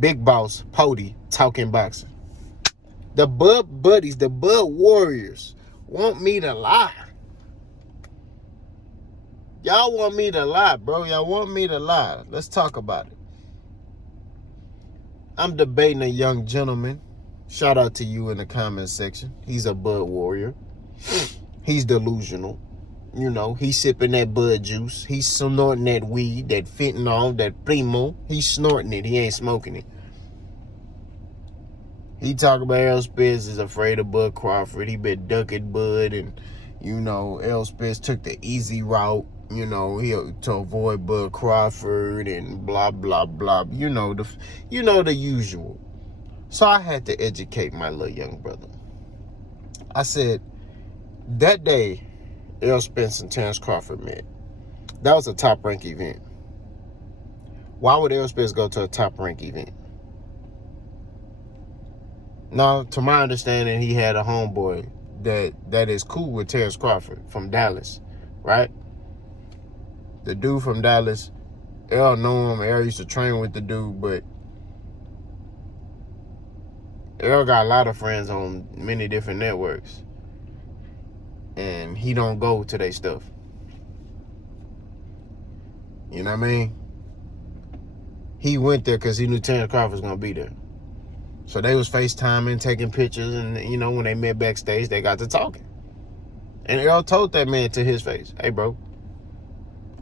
Big Boss, Pody, talking boxing. The Bud Buddies, the Bud Warriors want me to lie. Y'all want me to lie, bro. Y'all want me to lie. Let's talk about it. I'm debating a young gentleman. Shout out to you in the comment section. He's a Bud Warrior. He's delusional. You know, he's sipping that Bud juice. He's snorting that weed, that fentanyl, that primo. He's snorting it. He ain't smoking it. He talk about L. Spence is afraid of Bud Crawford. He been ducking Bud, and you know, L. Spence took the easy route. You know, to avoid Bud Crawford and blah blah blah. You know the usual. So I had to educate my little young brother. I said that day, L. Spence and Terence Crawford met. That was a top rank event. Why would L. Spence go to a top rank event? Now, to my understanding, he had a homeboy that is cool with Terence Crawford from Dallas, right? The dude from Dallas, L know him. L used to train with the dude, but L got a lot of friends on many different networks, and he don't go to their stuff. You know what I mean? He went there because he knew Terence Crawford was going to be there. So they was FaceTiming, taking pictures, and, you know, when they met backstage, they got to talking. And Earl told that man to his face, hey, bro,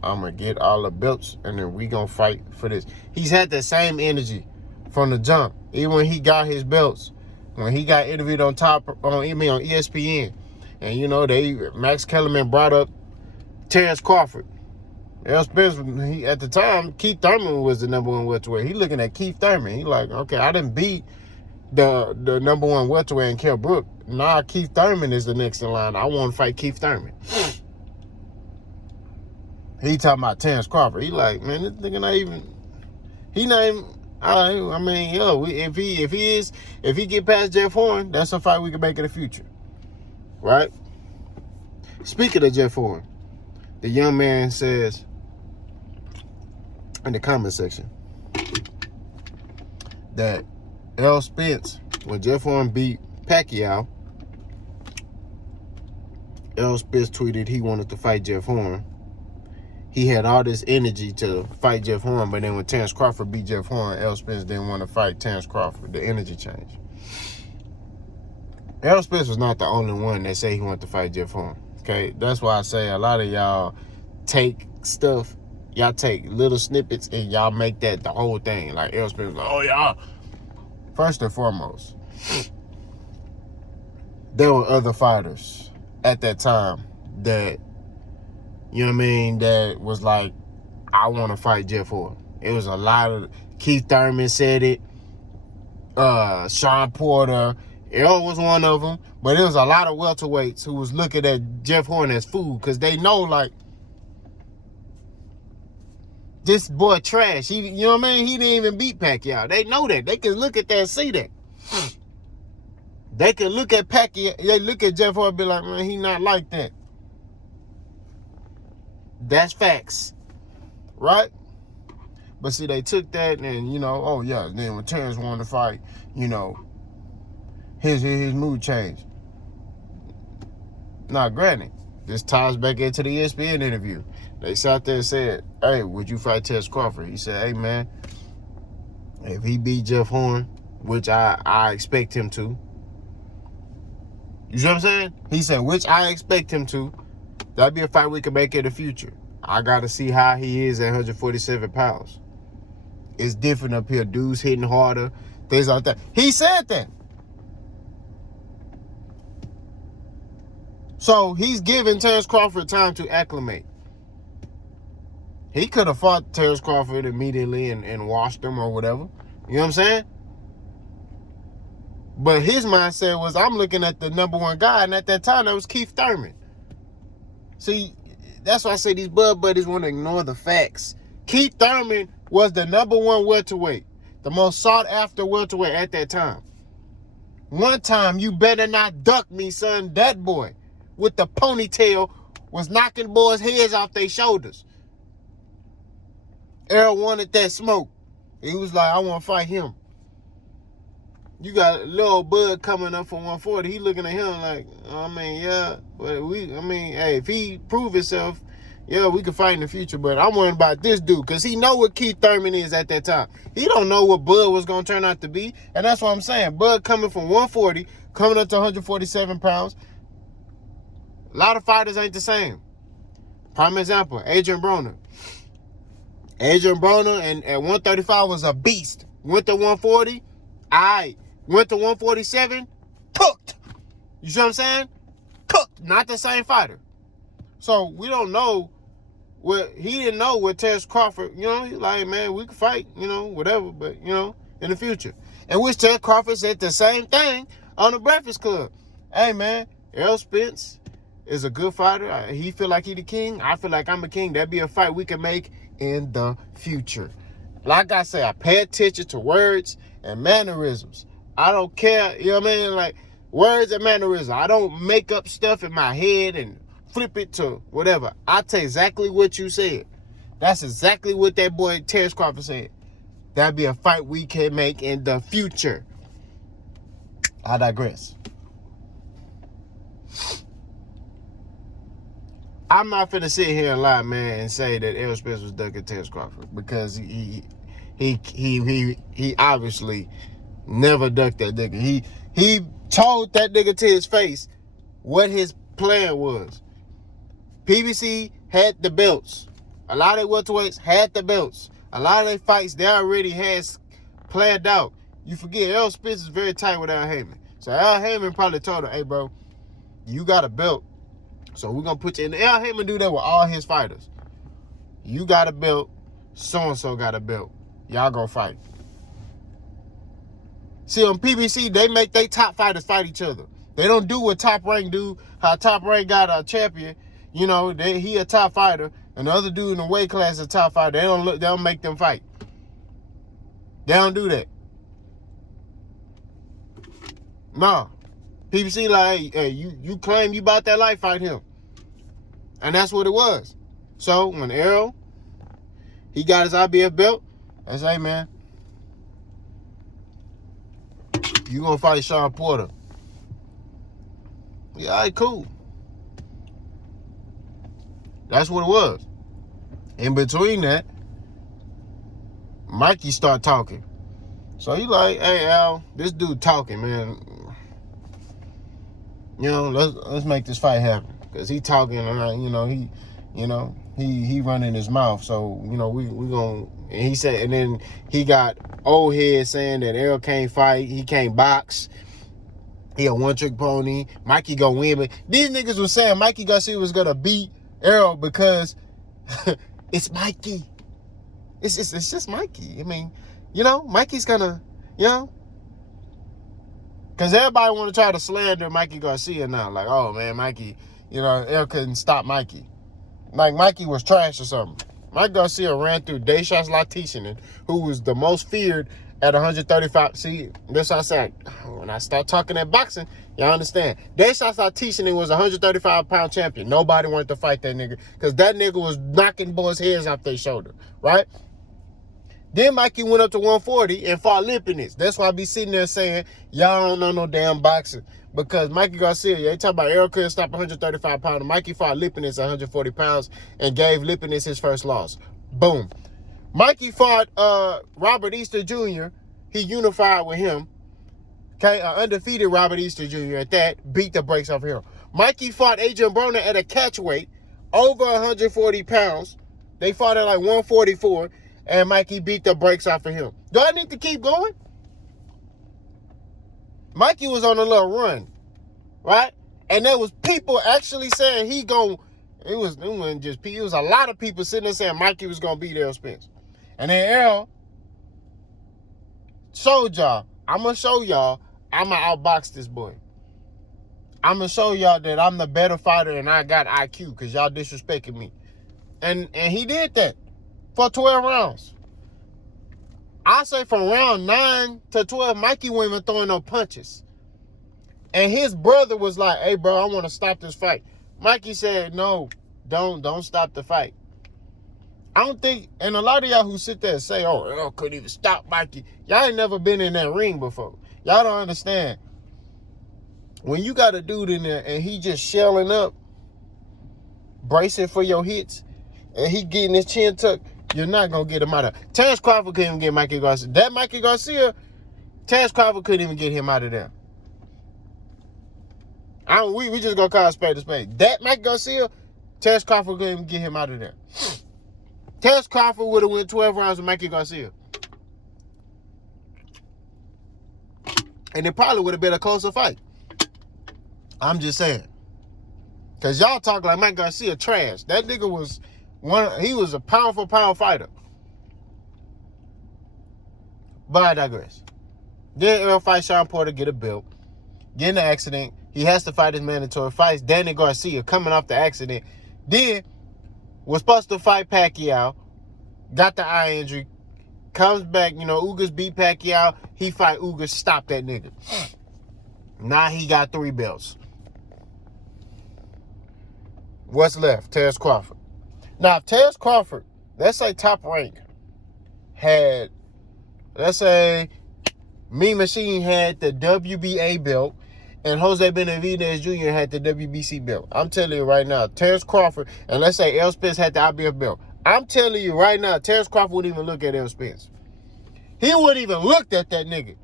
I'm going to get all the belts, and then we going to fight for this. He's had the same energy from the jump. Even when he got his belts, when he got interviewed on ESPN, and, you know, Max Kellerman brought up Terence Crawford. L. Spence, at the time, Keith Thurman was the number one welterweight. He looking at Keith Thurman. He like, okay, I didn't beat the number one welterweight in Kell Brook. Nah, Keith Thurman is the next in line. I want to fight Keith Thurman. He talking about Terence Crawford. He like, man, this nigga not even. I mean, yo, if he get past Jeff Horn, that's a fight we can make in the future, right? Speaking of Jeff Horn, the young man says in the comment section that L. Spence, when Jeff Horn beat Pacquiao, L. Spence tweeted he wanted to fight Jeff Horn. He had all this energy to fight Jeff Horn, but then when Terence Crawford beat Jeff Horn, L. Spence didn't want to fight Terence Crawford. The energy changed. L. Spence was not the only one that said he wanted to fight Jeff Horn. Okay, that's why I say a lot of y'all take stuff, y'all take little snippets and y'all make that the whole thing. Like L. Spence, like, oh y'all. First and foremost, there were other fighters at that time that, you know what I mean, that was like, I want to fight Jeff Horn. It was a lot of, Keith Thurman said it, Sean Porter, Earl was one of them, but it was a lot of welterweights who was looking at Jeff Horn as food because they know, like, this boy trash. You know what I mean? He didn't even beat Pacquiao. They know that. They can look at that and see that. They can look at Pacquiao. They look at Jeff Horn and be like, man, he not like that. That's facts. Right? But see, they took that and, you know, oh yeah, then when Terence wanted to fight, you know, his mood changed. Now, granted, this ties back into the ESPN interview. They sat there and said, hey, would you fight Terence Crawford? He said, hey, man, if he beat Jeff Horn, which I expect him to. You see what I'm saying? He said, which I expect him to. That'd be a fight we can make in the future. I got to see how he is at 147 pounds. It's different up here. Dudes hitting harder, things like that. He said that. So he's giving Terence Crawford time to acclimate. He could have fought Terence Crawford immediately and washed him or whatever. You know what I'm saying? But his mindset was, I'm looking at the number one guy, and at that time, that was Keith Thurman. See, that's why I say these Bud Buddies want to ignore the facts. Keith Thurman was the number one welterweight, the most sought-after welterweight at that time. One time, you better not duck me, son. That boy with the ponytail was knocking boys' heads off their shoulders. Earl wanted that smoke. He was like, I want to fight him. You got little Bud coming up for 140. He looking at him like, yeah. But hey, if he prove himself, yeah, we can fight in the future. But I'm worried about this dude because he know what Keith Thurman is at that time. He don't know what Bud was going to turn out to be. And that's what I'm saying. Bud coming from 140, coming up to 147 pounds. A lot of fighters ain't the same. Prime example, Adrian Broner. Adrian Broner and at 135 was a beast. Went to 140, went to 147, cooked. You see what I'm saying? Cooked. Not the same fighter. So we don't know he didn't know what Terence Crawford, he's like, man, we can fight, whatever, but, in the future. And which Terence Crawford said the same thing on the Breakfast Club. Hey, man, Errol Spence is a good fighter. He feel like he the king. I feel like I'm a king. That'd be a fight we can make in the future. Like I say, I pay attention to words and mannerisms. I don't care, like words and mannerisms. I don't make up stuff in my head and flip it to whatever. I tell exactly what you said. That's exactly what that boy Terence Crawford said. That'd be a fight we can make in the future. I digress. I'm not finna sit here and lie, man, and say that Errol Spence was ducking Terence Crawford because he obviously never ducked that nigga. He told that nigga to his face what his plan was. PBC had the belts. A lot of welterweights had the belts. A lot of their fights they already had planned out. You forget Errol Spence is very tight with Al Heyman. So Al Heyman probably told him, hey, bro, you got a belt. So we're going to put you in. Al Heyman do that with all his fighters. You got a belt. So-and-so got a belt. Y'all go fight. See, on PBC, they make their top fighters fight each other. They don't do what Top Rank do. How Top Rank got a champion. He a top fighter. And the other dude in the weight class is a top fighter. They don't make them fight. They don't do that. No. PBC like, hey, you claim you bought that life, fight him. And that's what it was. So when Errol, he got his IBF belt, I say, hey, man, you gonna fight Sean Porter. Yeah, all right, cool. That's what it was. In between that, Mikey start talking. So he like, hey, Al, this dude talking, man. Let's make this fight happen. Cause he talking, he running his mouth. So, we gonna, and he said, and then he got old head saying that Errol can't fight, he can't box. He a one-trick pony. Mikey gonna win. But these niggas was saying Mikey Garcia was gonna beat Errol because it's Mikey. It's just Mikey. I mean, Mikey's gonna, because everybody want to try to slander Mikey Garcia now. Like, oh, man, Mikey, Errol couldn't stop Mikey. Like, Mikey was trash or something. Mike Garcia ran through Deschas Latishinin, who was the most feared at 135. See, this I said, when I start talking that boxing, y'all understand. Deschas Latishinin was a 135-pound champion. Nobody wanted to fight that nigga because that nigga was knocking boys' heads off their shoulder, right? Then Mikey went up to 140 and fought Lipinets. That's why I be sitting there saying, y'all don't know no damn boxing. Because Mikey Garcia, they talk about Errol couldn't stop 135-pounder. Mikey fought Lipinets at 140 pounds and gave Lipinets his first loss. Boom. Mikey fought Robert Easter Jr. He unified with him. Okay, undefeated Robert Easter Jr. at that, beat the brakes off him. Mikey fought Adrian Broner at a catchweight, over 140 pounds. They fought at like 144. And Mikey beat the brakes off of him. Do I need to keep going? Mikey was on a little run, right? And there was people actually saying it was a lot of people sitting there saying Mikey was going to beat Errol Spence. And then Errol showed y'all, I'm going to show y'all, I'm going to outbox this boy. I'm going to show y'all that I'm the better fighter and I got IQ because y'all disrespecting me. And he did that. For 12 rounds. I say from round 9 to 12, Mikey wasn't even throwing no punches. And his brother was like, hey, bro, I want to stop this fight. Mikey said, no, don't stop the fight. I don't think, and a lot of y'all who sit there and say, oh, Errol couldn't even stop Mikey. Y'all ain't never been in that ring before. Y'all don't understand. When you got a dude in there and he just shelling up, bracing for your hits, and he getting his chin tucked, you're not going to get him out of there. Terence Crawford couldn't even get Mikey Garcia. That Mikey Garcia, Terence Crawford couldn't even get him out of there. We just going to call a spade a spade. That Mikey Garcia, Terence Crawford couldn't even get him out of there. Terence Crawford would have went 12 rounds with Mikey Garcia. And it probably would have been a closer fight. I'm just saying. Because y'all talk like Mike Garcia trash. That nigga was he was a pound for pound fighter. But I digress. Then Earl fight Sean Porter, get a belt. Get in the accident. He has to fight his mandatory fights. Danny Garcia coming off the accident. Then was supposed to fight Pacquiao. Got the eye injury. Comes back, Ugas beat Pacquiao. He fight Ugas, stop that nigga. Now he got 3 belts. What's left? Terence Crawford. Now, if Terence Crawford, let's say top rank, had, let's say, Mean Machine had the WBA belt, and Jose Benavidez Jr. had the WBC belt. I'm telling you right now, Terence Crawford, and let's say El Spence had the IBF belt. I'm telling you right now, Terence Crawford wouldn't even look at El Spence. He wouldn't even look at that nigga.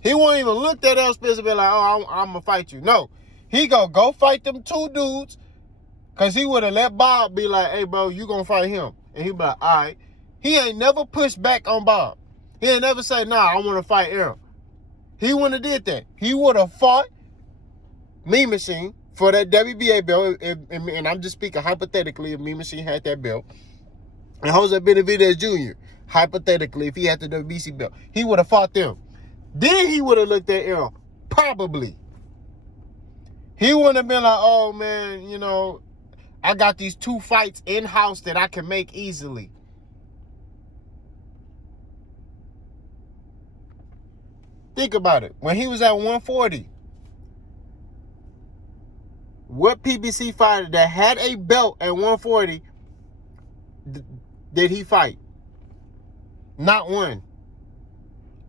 He wouldn't even look at El Spence and be like, oh, I'm going to fight you. No. He going to go fight them 2 dudes, because he would have let Bob be like, hey, bro, you going to fight him. And he be like, all right. He ain't never pushed back on Bob. He ain't never say, nah, I want to fight Errol. He wouldn't have did that. He would have fought Mean Machine for that WBA belt, and I'm just speaking hypothetically if Mean Machine had that belt, and Jose Benavidez Jr., hypothetically, if he had the WBC belt, he would have fought them. Then he would have looked at Errol, probably. He wouldn't have been like, oh, man, I got these 2 fights in-house that I can make easily. Think about it. When he was at 140, what PBC fighter that had a belt at 140 did he fight? Not one.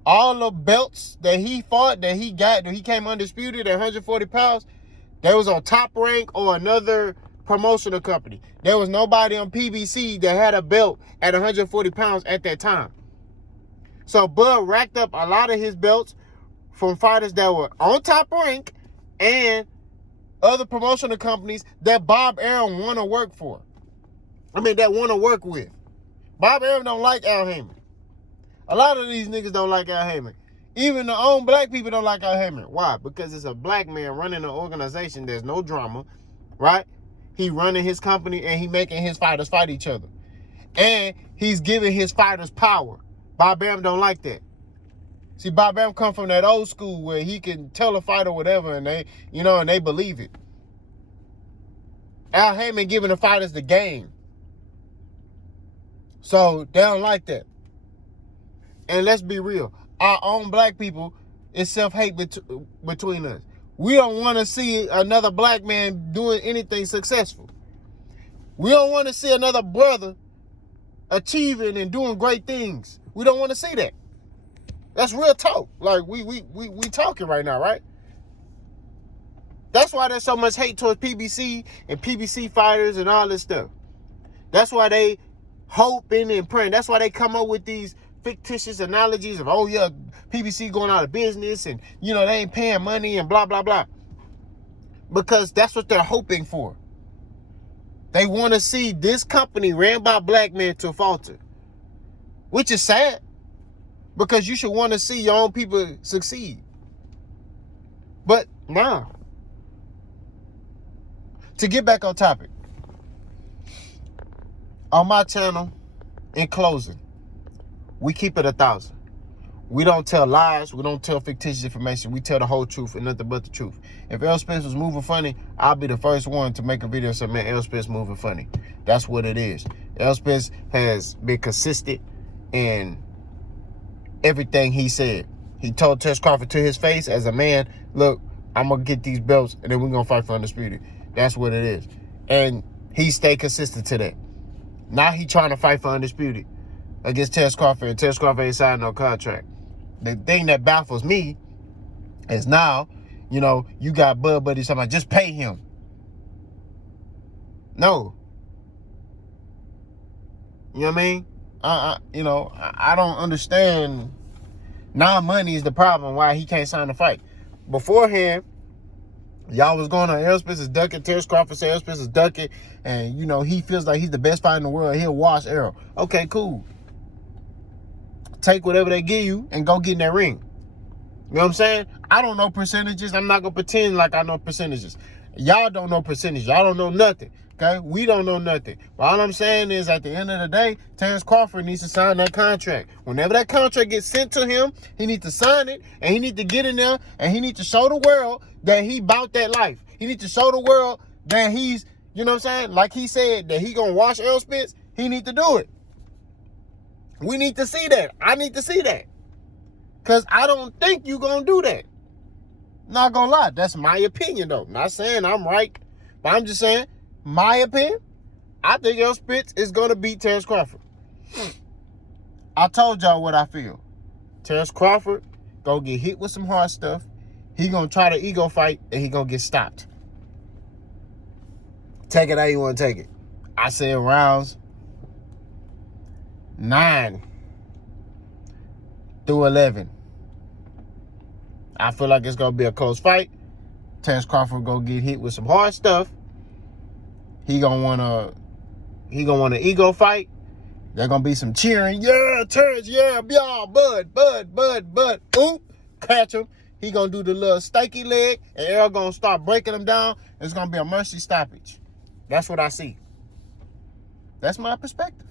All the belts that he fought, that he got, that he came undisputed at 140 pounds, they was on Top Rank or another promotional company. There was nobody on PBC that had a belt at 140 pounds at that time. So Bud racked up a lot of his belts from fighters that were on Top Rank and other promotional companies that Bob Arum want to work for. That want to work with. Bob Arum don't like Al Heyman. A lot of these niggas don't like Al Heyman. Even the own black people don't like Al Heyman. Why? Because it's a black man running an organization. There's no drama, right? He running his company and he making his fighters fight each other. And he's giving his fighters power. Bob Arum don't like that. See, Bob Arum come from that old school where he can tell a fighter whatever and they believe it. Al Heyman giving the fighters the game. So they don't like that. And let's be real. Our own black people, it's self-hate between us. We don't want to see another black man doing anything successful. We don't want to see another brother achieving and doing great things. We don't want to see that. That's real talk. Like, we talking right now, right? That's why there's so much hate towards PBC and PBC fighters and all this stuff. That's why they hoping and praying. That's why they come up with these fictitious analogies of, oh yeah, PBC going out of business and, they ain't paying money and blah, blah, blah. Because that's what they're hoping for. They want to see this company ran by black men to falter. Which is sad. Because you should want to see your own people succeed. But nah. To get back on topic. On my channel, in closing, we keep it 1,000. We don't tell lies. We don't tell fictitious information. We tell the whole truth and nothing but the truth. If El Spence was moving funny, I'll be the first one to make a video saying, man, El Spence moving funny. That's what it is. El Spence has been consistent in everything he said. He told Terence Crawford to his face as a man, look, I'm going to get these belts and then we're going to fight for Undisputed. That's what it is. And he stayed consistent to that. Now he trying to fight for Undisputed against Terence Crawford, and Terence Crawford ain't signed no contract. The thing that baffles me is now, you got Bud Buddy talking about just pay him. No. You know what I mean? I don't understand. Now money is the problem why he can't sign the fight. Beforehand, y'all was going on Errol Spence is ducking. Terence Crawford said Errol Spence is ducking. And, he feels like he's the best fighter in the world. He'll wash Errol. Okay, cool. Take whatever they give you and go get in that ring. You know what I'm saying? I don't know percentages. I'm not going to pretend like I know percentages. Y'all don't know percentages. Y'all don't know nothing. Okay? We don't know nothing. But all I'm saying is at the end of the day, Terence Crawford needs to sign that contract. Whenever that contract gets sent to him, he needs to sign it, and he needs to get in there, and he needs to show the world that he bought that life. He needs to show the world that he's, you know what I'm saying? Like he said that he going to wash Errol Spence, he need to do it. We need to see that. I need to see that. Because I don't think you going to do that. Not going to lie. That's my opinion, though. Not saying I'm right. But I'm just saying, my opinion, I think Errol Spence is going to beat Terence Crawford. I told y'all what I feel. Terence Crawford going to get hit with some hard stuff. He going to try the ego fight, and he going to get stopped. Take it how you want to take it. I said rounds 9 through 11. I feel like it's going to be a close fight. Terence Crawford going to get hit with some hard stuff. He going to want an ego fight. There's going to be some cheering. Yeah, Terence, yeah, Bud. Oop, catch him. He going to do the little stakey leg, and Errol going to start breaking him down. It's going to be a mercy stoppage. That's what I see. That's my perspective.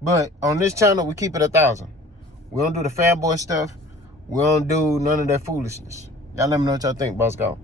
But on this channel, we keep it 1,000. We don't do the fanboy stuff. We don't do none of that foolishness. Y'all let me know what y'all think. Boss, go.